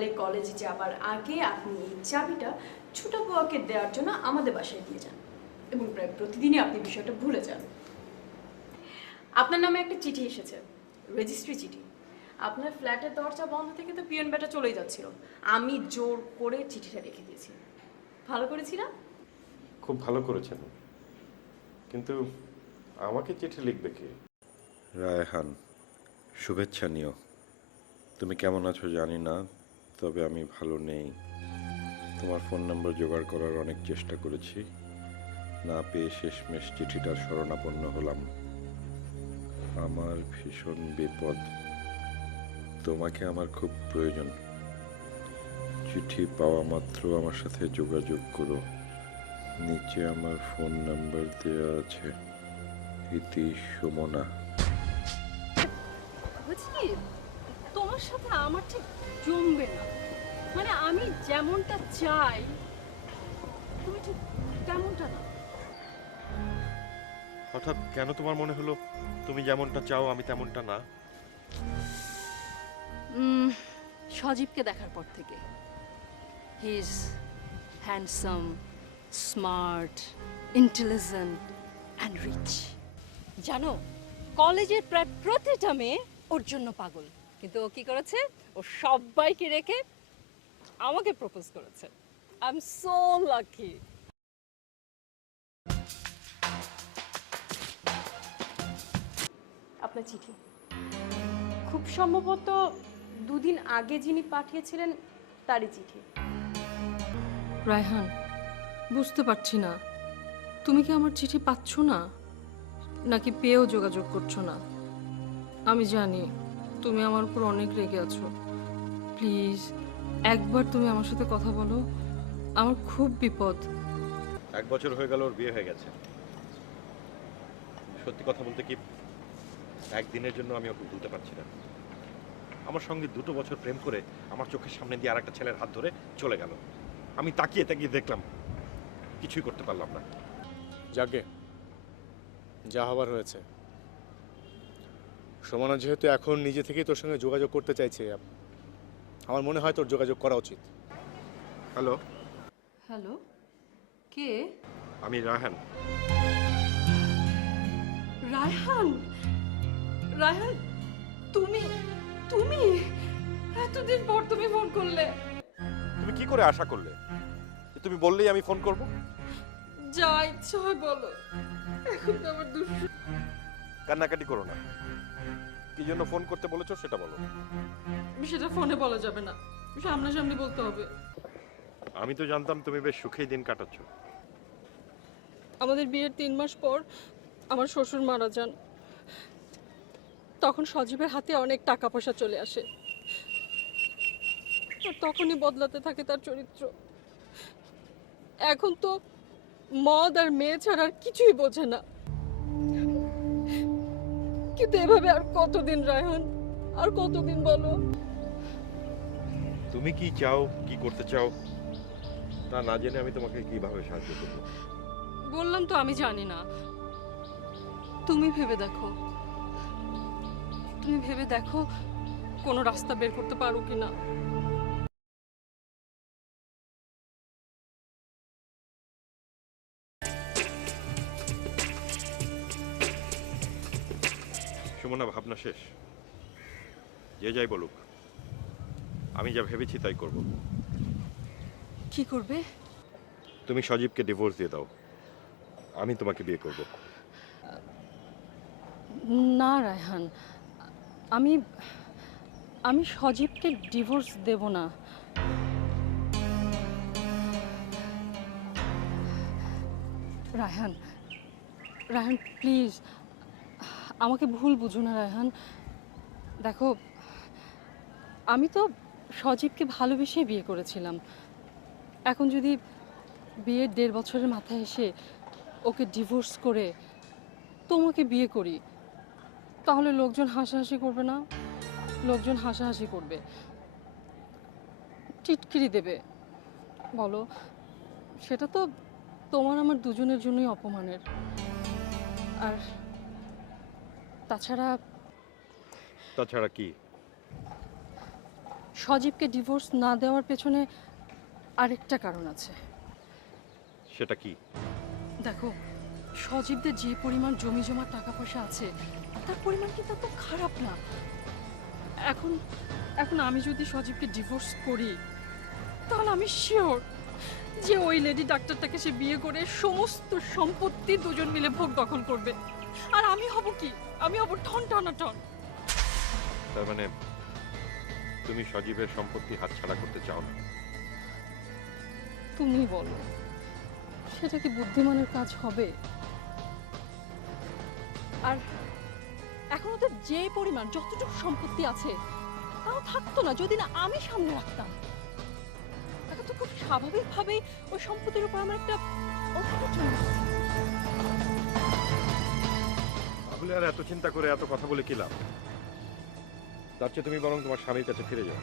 কলেজে যাবার আগে আপনি এই চাবিটা ছোট বুয়াকে দেওয়ার জন্য আমাদের বাসায় দিয়ে যান এবং প্রায় প্রতিদিনই আপনি বিষয়টা ভুলে যান। আপনার নামে একটা চিঠি এসেছে রেজিস্ট্রি চিঠি। আপনার ফ্ল্যাটের দরজা বন্ধ থেকে তো পিয়ন বেটা চলেই যাচ্ছিল। আমি জোর করে চিঠিটা রেখে দিয়েছি। ভালো করেছি না? খুব ভালো করেছেন। কিন্তু আমাকে চিঠি লিখবে কে? রায়হান শুভেচ্ছা নিও। তুমি কেমন আছো জানি না। তবে আমি ভালো নেই। তোমার ফোন নাম্বার জোগাড় করার অনেক চেষ্টা করেছি। না পেয়ে শেষমেশ চিঠিটার শরণাপন্ন হলাম। আমার ভীষণ বিপদ। তোমাকে আমার খুব প্রয়োজন। চিঠি পাওয়া মাত্র আমার সাথে যোগাযোগ করো। নিচে আমার ফোন নাম্বার দেওয়া আছে। ইতি সুমনা। তোমার সাথে আমার ঠিক জমবে না। মানে আমি যেমনটা চাই তুমি ঠিক তেমনটা না। হঠাৎ কেন তোমার মনে হলো তুমি যেমনটা চাও আমি তেমনটা না? সজীবকে দেখার পর থেকে। He is handsome smart intelligent and rich জানো কলেজের প্রায় প্রতিটা মেয়ে ওর জন্য পাগল। কিন্তু ও কি করেছে? ও সবাইকে রেখে আমাকে প্রপোজ করেছে। আই এম সো লাকি আপনার চিঠি। খুব সম্ভবত দুদিন আগে যিনি পাঠিয়েছিলেন তারই চিঠি। রায়হান বুঝতে পারছি না। তুমি কি আমার চিঠি পাচ্ছ না? নাকি পেয়েও যোগাযোগ করছ না? আমি জানি। তুমি আমার উপর অনেক রেগে আছো। প্লিজ একবার তুমি আমার সাথে কথা বলো। আমার খুব বিপদ। এক বছর হয়ে গেল ওর বিয়ে হয়ে গেছে। সত্যি কথা বলতে কি একদিনের জন্য আমি ওকে ভুলতে পারছি না। আমার সঙ্গে দুটো বছর প্রেম করে আমার চোখের সামনে দিয়ে আরেকটা ছেলের হাত ধরে চলে গেল। আমি তাকিয়ে তাকিয়ে দেখলাম কিছুই করতে পারলাম না। যাকে যা হবার হয়েছে। সমানা যেহেতু এখন নিজে থেকেই তোর সঙ্গে যোগাযোগ করতে চাইছে আমার মনে হয় তোর যোগাযোগ করা উচিত। হ্যালো? হ্যালো? কে? আমি রাহান রায়হান? রায়হান তুমি তুমি? এতদিন পর তুমি ফোন করলে। তুমি কি করে আশা করলে? তুমি বললেই আমি ফোন করব? যা ইচ্ছা হয় বলো। এখন তো আমার দুঃখ কান্নাকাটি করো না। কি জন্য ফোন করতে বলেছ সেটা বলো। সেটা ফোনে বলা যাবে না। সামনাসামনি বলতে হবে। আমি তো জানতাম তুমি বেশ সুখেই দিন কাটাচ্ছ। আমাদের বিয়ের তিন মাস পর আমার শ্বশুর মারা যান। তখন সজীবের হাতে অনেক টাকা পয়সা চলে আসে। আর তখনই বদলাতে থাকে তার চরিত্র। এখন তো মদ আর মেয়ে ছাড়া আর কিছুই বোঝে না। কিন্তু এভাবে আর কতদিন রায়হান? আর কতদিন বলো? তুমি কি চাও কি করতে চাও তা না জেনে আমি তোমাকে কীভাবে সাহায্য করব। বললাম তো আমি জানি না। তুমি ভেবে দেখো। তুমি ভেবে দেখো কোনো রাস্তা বের করতে পারো কিনা। সুমনা ভাবনা শেষ। যে যাই বলুক আমি যা ভেবেছি তাই করব। কি করবে? তুমি সজীবকে ডিভোর্স দিয়ে দাও। আমি তোমাকে বিয়ে করব। না রায়হান। আমি আমি সজীবকে ডিভোর্স দেব না। রায়হান রায়হান প্লিজ আমাকে ভুল বুঝো না, রায়হান। দেখো, আমি তো সজীবকে ভালোবেসে বিয়ে করেছিলাম। এখন যদি বিয়ের দেড় বছরের মাথায় এসে ওকে ডিভোর্স করে তোমাকে বিয়ে করি, তাহলে লোকজন হাসাহাসি করবে না? লোকজন হাসাহাসি করবে। টিটকিরি দেবে। বলো, সেটা তো তোমার আমার দুজনের জন্যই অপমানের। আর তাছাড়া তাছাড়া কি? সজীবকে ডিভোর্স না দেওয়ার পেছনে আরেকটা কারণ আছে। সেটা কি? দেখো সজীবদের যে পরিমাণ জমি জমা টাকা পয়সা আছে তার পরিমাণ কিন্তু এত খারাপ না। এখন এখন আমি যদি সজীবকে ডিভোর্স করি তাহলে আমি শিওর যে ওই লেডি ডাক্তারটাকে সে বিয়ে করে সমস্ত সম্পত্তি দুজন মিলে ভোগ দখল করবে। আর আমি হব কি? আমি হব ঠন টানা টন তার মানে তুমি সজীবের সম্পত্তি হাতছাড়া করতে চাও না? তুমি বলো সেটা কি বুদ্ধিমানের কাজ হবে? আর এখন ওদের যে পরিমাণ যতটুকু সম্পত্তি আছে তাও থাকতো না যদি না আমি সামনে রাখতাম। এখন তো খুব স্বাভাবিকভাবেই ওই সম্পত্তির উপর আমার একটা অধিকার আর এত চিন্তা করে এত কথা বলে কি লাভ? তার চেয়ে তুমি বরং তোমার স্বামীর কাছে ফিরে যাও।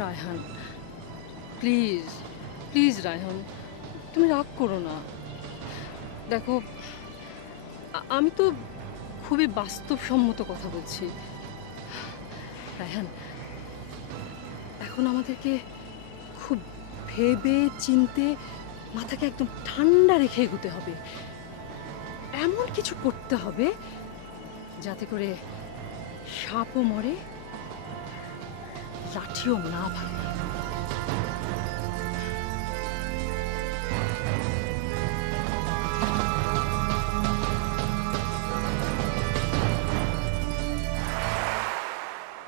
রায়হান, প্লিজ প্লিজ রায়হান, তুমি রাগ করো না। দেখো আমি তো খুবই বাস্তবসম্মত কথা বলছি। রায়হান, এখন আমাদেরকে ভেবে, চিনতে মাথাকে একদম ঠান্ডা রেখে এগোতে হবে। এমন কিছু করতে হবে যাতে করে সাপও মরে, লাঠিও না ভাঙে।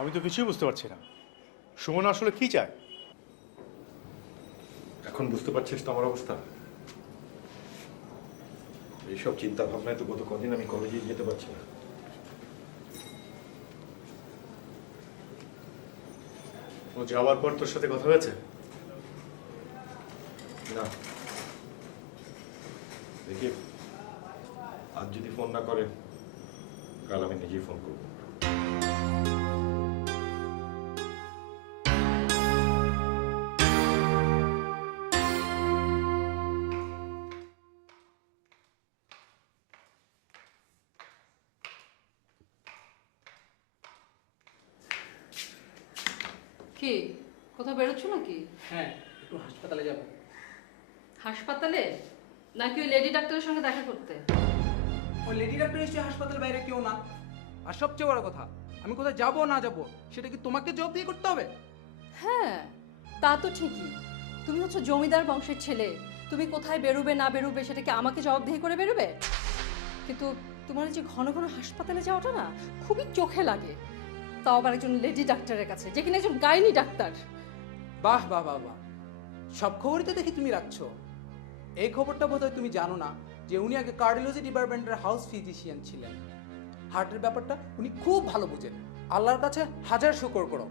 আমি তো কিছুই বুঝতে পারছি না। সুমন আসলে কি চায়? এখন বুঝতে পারছিস তো আমার অবস্থা? এইসব চিন্তা ভাবনায় তো গত কদিন আমি কলেজে যেতে পারছি না। ও যাওয়ার পর তোর সাথে কথা হয়েছে? না। দেখি। আজ যদি ফোন না করে, কাল আমি নিজেই ফোন করব। কি? কোথাও বেরোচ্ছ নাকি? হ্যাঁ একটু হাসপাতালে যাব। হাসপাতালে? নাকি ওই লেডি ডাক্তারের সঙ্গে দেখা করতে? ওই লেডি ডাক্তার নিশ্চয়ই হাসপাতালের বাইরে কেউ না। আর সবচেয়ে বড় কথা আমি কোথায় যাব না যাব সেটা কি তোমাকে জবাব দিয়ে করতে হবে? হ্যাঁ তা তো ঠিকই। তুমি হচ্ছে জমিদার বংশের ছেলে। তুমি কোথায় বেরোবে না বেরোবে সেটা কি আমাকে জবাবদিহি করে বেরোবে? কিন্তু তোমার এই যে ঘন ঘন হাসপাতালে যাওয়াটা না খুবই চোখে লাগে। তাও আবার একজন লেডি ডাক্তারের কাছে, যে কিনা একজন গাইনি ডাক্তার। বাহ বাহ বাহ বাহ। সব খবরই তো দেখি তুমি রাখছো। এই খবরটা বোধহয় তুমি জানো না যে উনি আগে কার্ডিওলজি ডিপার্টমেন্টের হাউস ফিজিশিয়ান ছিলেন। হার্টের ব্যাপারটা উনি খুব ভালো বুঝেন। আল্লাহর কাছে হাজার শুকর করো।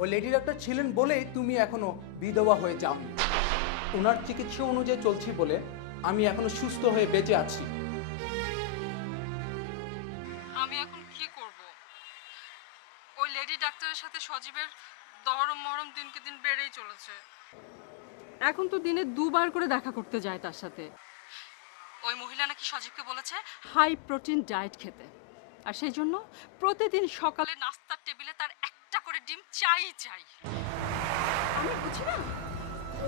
ওই লেডি ডাক্তার ছিলেন বলেই তুমি এখনও বিধবা হয়ে যাও ওনার চিকিৎসা অনুযায়ী চলছি বলে আমি এখনও সুস্থ হয়ে বেঁচে আছি। দিনকে দিন বেড়েই চলেছে। এখন তো দিনে দুবার করে দেখা করতে যায় তার সাথে। ওই মহিলা নাকি সজীবকে বলেছে? হাই প্রোটিন ডায়েট খেতে। আর সেই জন্য প্রতিদিন সকালে নাস্তার টেবিলে তার একটা করে ডিম চাই চাই। আমি বুঝি না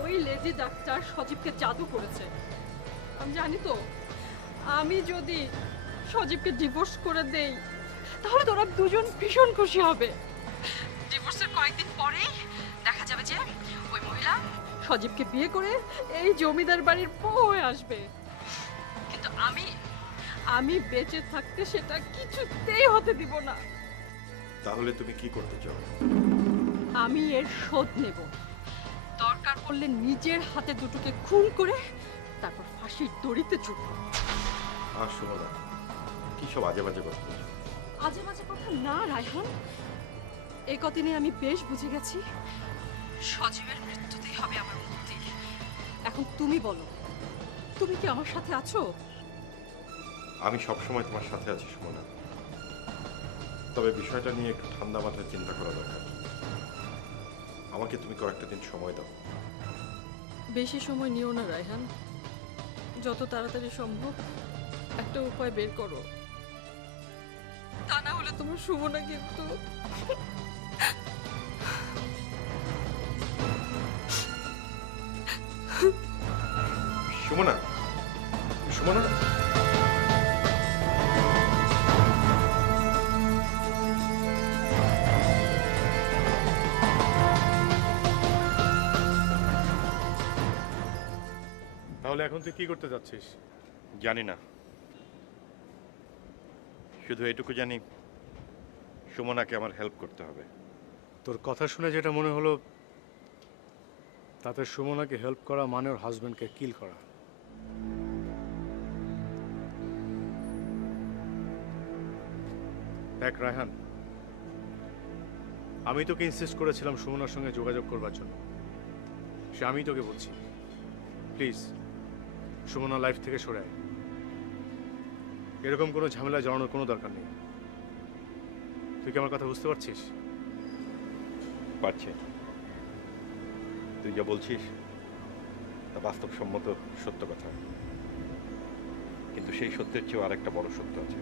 ওই লেডি ডাক্তার সজীবকে জাদু করেছে। আমি জানি তো আমি যদি সজীবকে ডিভোর্স করে দেই তাহলে তোরা দুজন ভীষণ খুশি হবে। ডিভোর্সের কয়েকদিন পরেই দেখা যাবে যে ওই মহিলা সজীবকে বিয়ে করে এই জমিদার বাড়ির বউ হয়ে আসবে। কিন্তু আমি আমি বেঁচে থাকতে সেটা কিছুতেই হতে দিব না। তাহলে তুমি কি করতে চাও? আমি এর শোধ নেব। দরকার পড়লে নিজের হাতে দুটোকে খুন করে তারপর ফাঁসির দড়িতে চুটব আর শোনো কি সব আজে বাজে কথা আজে বাজে কথা না রায়হান। এই কদিনে আমি বেশ বুঝে গেছি সজীবের মৃত্যুতেই হবে আমার মুক্তি। এখন তুমি বলো তুমি কি আমার সাথে আছো? আমি সবসময় তোমার সাথে আছি সুমনা। তবে বিষয়টা নিয়ে একটু ঠান্ডা মাথায় চিন্তা করা দরকার। আমাকে তুমি কয়েকটা দিন সময় দাও। বেশি সময় নিও না রায়হান। যত তাড়াতাড়ি সম্ভব একটা উপায় বের করো। তা না হলে তোমার সুমনা কিন্তু সুমনা। সুমনা তাহলে এখন তুই কি করতে যাচ্ছিস? জানি না। শুধু এটুকু জানি সুমনাকে আমার হেল্প করতে হবে। তোর কথা শুনে যেটা মনে হলো তাতে সুমনাকে হেল্প করা মানে ওর হাজব্যান্ডকে কিল করা। দেখ, রায়হান, আমি তোকে ইনসিস্ট করেছিলাম সুমনার সঙ্গে যোগাযোগ করবার জন্য। সে আমি তোকে বলছি। প্লিজ সুমনা লাইফ থেকে সরে আয়। এরকম কোনো ঝামেলা জড়ানোর কোনো দরকার নেই। তুই কি আমার কথা বুঝতে পারছিস? পারছে। তুই যা বলছিস তা বাস্তবসম্মত সত্য কথা। কিন্তু সেই সত্যের চেয়েও আরেকটা বড় সত্য আছে।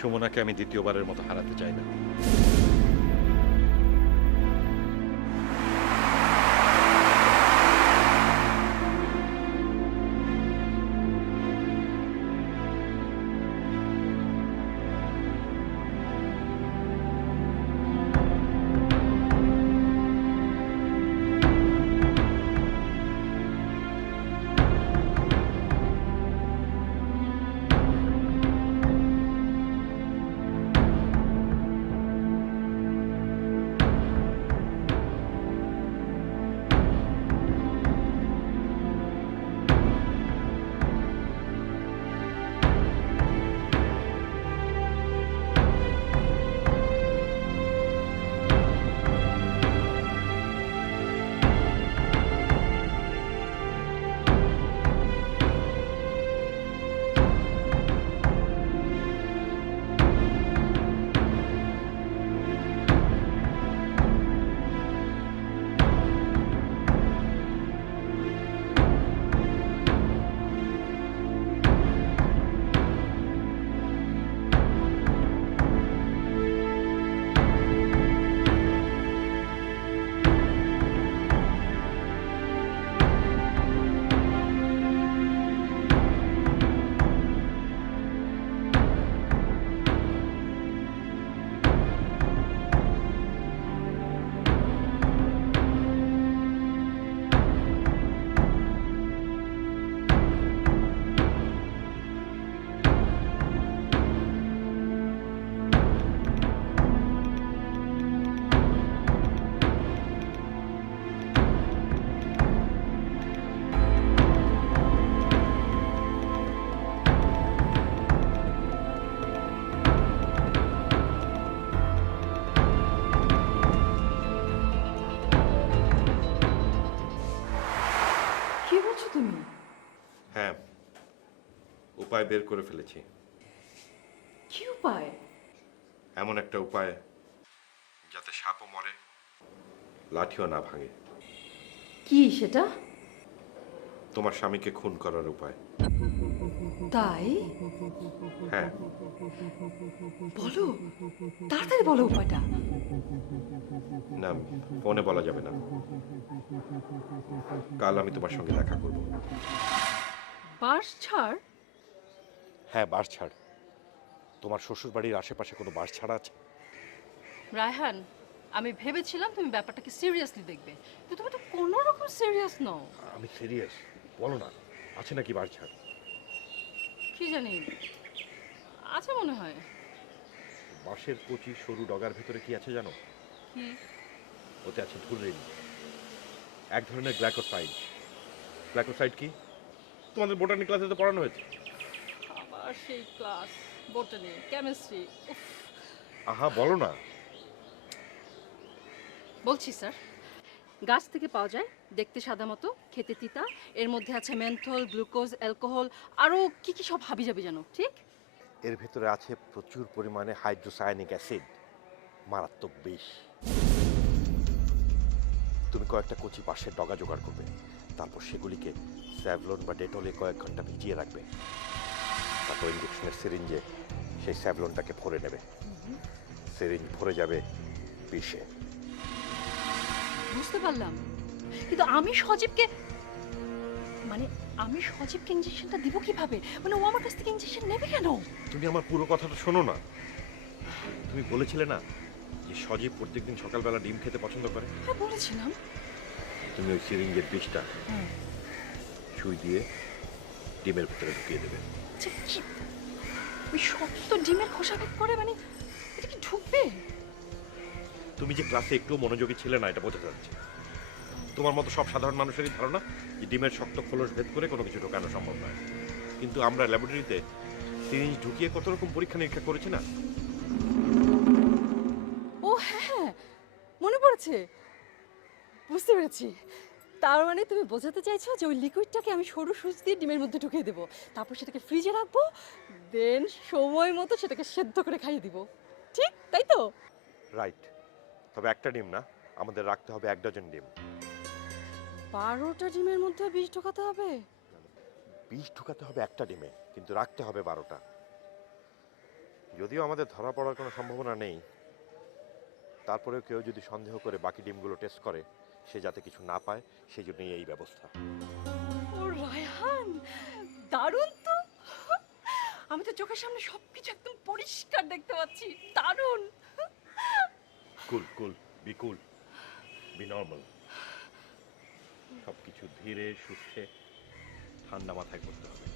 সুমনাকে আমি দ্বিতীয়বারের মতো হারাতে চাই না। উপায় বের করে ফেলেছি। কি উপায়? এমন একটা উপায় যাতে সাপও মরে লাঠিও না ভাঙে। কি সেটা? তোমার স্বামীকে খুন করার উপায়। তাই? হ্যাঁ। বলো তাড়াতাড়ি বলো উপায়টা। না ফোনে বলা যাবে না। কাল আমি তোমার সঙ্গে দেখা করব। বাস ছাড়। হ্যাঁ বাস ছাড়। তোমার শ্বশুর বাড়ির আশেপাশে কোনো বাস ছাড়া আছে? রায়হান আমি ভেবেছিলাম তুমি ব্যাপারটাকে সিরিয়াসলি দেখবে। কিন্তু তুমি তো কোনো রকম সিরিয়াস নও। আমি সিরিয়াস বলো না আছে নাকি বাস ছাড়? কি জানি আছে মনে হয়। বাঁশের কচি সরু ডগার ভেতরে কি আছে জানো? কি? ওতে আছে ধুররেন এক ধরনের গ্ল্যাকোসাইড গ্ল্যাকোসাইড কি? তোমাদের বোটানি ক্লাসে তো পড়ানো হয়েছে। আবার সেই ক্লাস বোটানি কেমিস্ট্রি আহা বলো না। বলছি স্যার গাছ থেকে পাওয়া যায় দেখতে সাদা মতো খেতে তিতা এর মধ্যে আছে মেন্থল গ্লুকোজ অ্যালকোহল আরও কি কি সব হাবিজাবি জানো ঠিক? এর ভেতরে আছে প্রচুর পরিমাণে হাইড্রোসায়ানিক অ্যাসিড মারাত্মক বিষ। তুমি কয়েকটা কচি পাশের ডগা জোগাড় করবে তারপর সেগুলিকে স্যাভলন বা ডেটলে কয়েক ঘণ্টা ভিজিয়ে রাখবে। তারপর ইঞ্জেকশনের সিরিঞ্জে সেই স্যাভলনটাকে ভরে নেবে। সিরিঞ্জ ভরে যাবে বিষে বুঝতে পারলাম। কিন্তু আমি সজীবকে মানে আমি সজীবকে ইঞ্জেকশনটা দিব কীভাবে? মানে ও আমার কাছ থেকে ইঞ্জেকশন নেবে কেন? তুমি আমার পুরো কথাটা শোনো না। তুমি বলেছিলে না যে সজীব প্রত্যেকদিন সকালবেলা ডিম খেতে পছন্দ করে? হ্যাঁ বলেছিলাম। তুমি ওই সিরিঞ্জের বিষটা হুম। সুই দিয়ে ডিমের ভিতরে ঢুকিয়ে দেবে। আচ্ছা কি? ওই শক্ত ডিমের খোসা ভেদ করে মানে এটা কি ঢুকবে? তুমি যে ক্লাসে একটু মনোযোগী ছিলে না এটা বোঝা যাচ্ছে তোমার মতো সব সাধারণ মানুষেরই ধারণা যে ডিমের শক্ত খোলস ভেদ করে কোনো কিছু ঢোকানো সম্ভব নয়। কিন্তু আমরা ল্যাবরেটরিতে সিরিঞ্জ ঢুকিয়ে কত রকম পরীক্ষা নিরীক্ষা করেছি না? ও হ্যাঁ মনে পড়েছে। বুঝতে পেরেছি। তার মানে তুমি বোঝাতে চাইছো যে ওই লিকুইডটাকে আমি সরু সুচ দিয়ে ডিমের মধ্যে ঢুকিয়ে দেবো। তারপর সেটাকে ফ্রিজে রাখব দেন সময় মতো সেটাকে সেদ্ধ করে খাইয়ে দিব। ঠিক? তাই তো? রাইট তবে একটা ডিম না আমাদের রাখতে হবে এক ডজন ডিম। বারোটা ডিমের মধ্যে বীজ ঢোকাতে হবে? বিষ ঢুকাতে হবে একটা ডিমে কিন্তু রাখতে হবে বারোটা। যদিও আমাদের ধরা পড়ার কোনো সম্ভাবনা নেই তারপরেও কেউ যদি সন্দেহ করে বাকি ডিমগুলো টেস্ট করে সে যাতে কিছু না পায় সেই জন্যই এই ব্যবস্থা। ও রায়হান দারুণ তো। আমি তো চোখের সামনে সবকিছু একদম পরিষ্কার দেখতে পাচ্ছি দারুণ। Cool cool be cool be normal সব কিছু ধীরে সুস্থে ঠান্ডা মাথায় করতে হবে।